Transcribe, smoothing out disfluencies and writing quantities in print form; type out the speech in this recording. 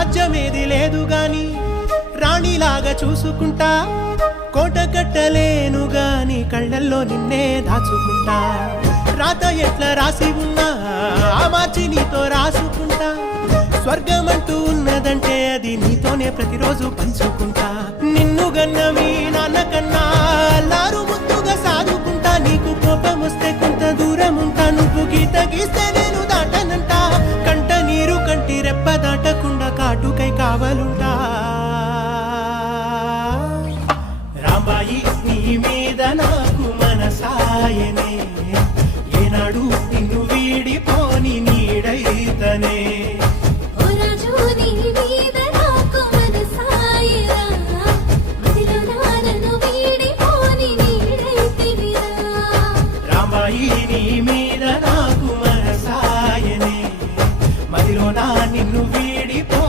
రాజ్యమేది లేదు గాని రాణిలాగా చూసుకుంటా కోట కట్టలేను గాని కళ్ళల్లో నిన్నే దాచుకుంటా రాత ఎట్లా రాసి ఉన్నా ఆ మార్చి నీతో రాసుకుంటా స్వర్గమంటూ ఉన్నదంటే అది నీతోనే ప్రతిరోజు పంచుకుంటా నిన్ను గన్న మీ నాన్నకన్నా అల్లారు ముద్దుగా సాదుకుంటా నీకు కోపం వస్తే కొంత దూరం ఉంటా నువ్వు గీత గీస్తే నేను దాటనంటా కంట నీరు కంటి రెప్ప దాటకుండా కాటుకై కావలు